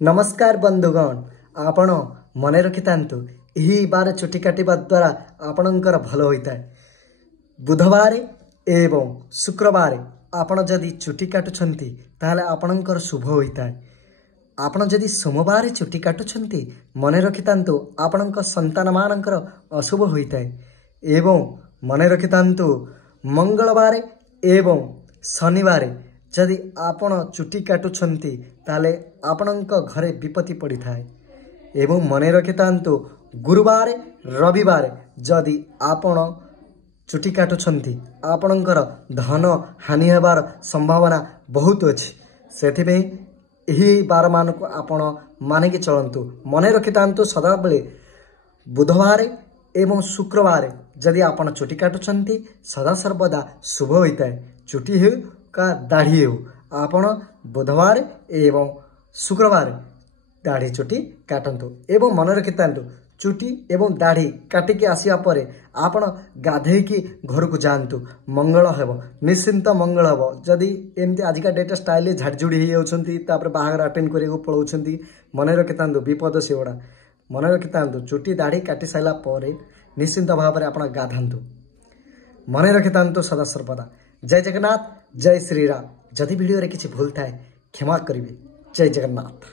नमस्कार बंधुगण, आपण मन रखिथांतु यही बार चुटी काटिबा द्वारा आपणकर भल होता है। बुधवार एवं शुक्रवार आपण जदि चुटी काटुछंती ताहले आपणकर शुभ होता है। आपण जदि सोमवार चुटी काटुछंती मन रखिथांतु आपणक संतान मानकर अशुभ होता है। एवं मन रखिथांतु मंगलवार एवं शनिवार जदि आपण चुटी काटुछंती ताले आपणक घरे विपत्ति पड़ी थाए। एवं मन रखिथांतु गुरुवार रविवार जदि आपण चुटी काटुछंती आपणकर धन हानि हेबार संभावना बहुत अच्छी। सेथिबे यही बार मानक आपण मानिकी चलंतु। मन रखिथांतु सदाबेले बुधवार एवं शुक्रवार जदि आपण चुटी काटुछंती सदा सर्वदा शुभ होता है। चुटी हो का दाढ़ी हो आपण बुधवार एवं शुक्रवार दाढ़ी चुटी काटंतु। एवं मन रखिथांतु चुटी एवं दाढ़ी काटिकी आसिया परे आपण गाधेकी घर को जातु मंगल हेब निश्चिंत मंगल हेब। जदि एमती आजिका डेट स्टाइल झाड़झुड़ी हो बाहागर अटेंड करने पलाउछंती मन रखिथांतु विपद से गुड़ा। मन रखिथांतु चुटी दाढ़ी काटी साइला परे निश्चिंत भाव में आपण गाधांतु। मन रखिथांतु सदा सर्वदा। जय जगन्नाथ, जय श्रीराम। जदि वीडियो रे किछि भूल थाए क्षमा करिवे। जय जगन्नाथ।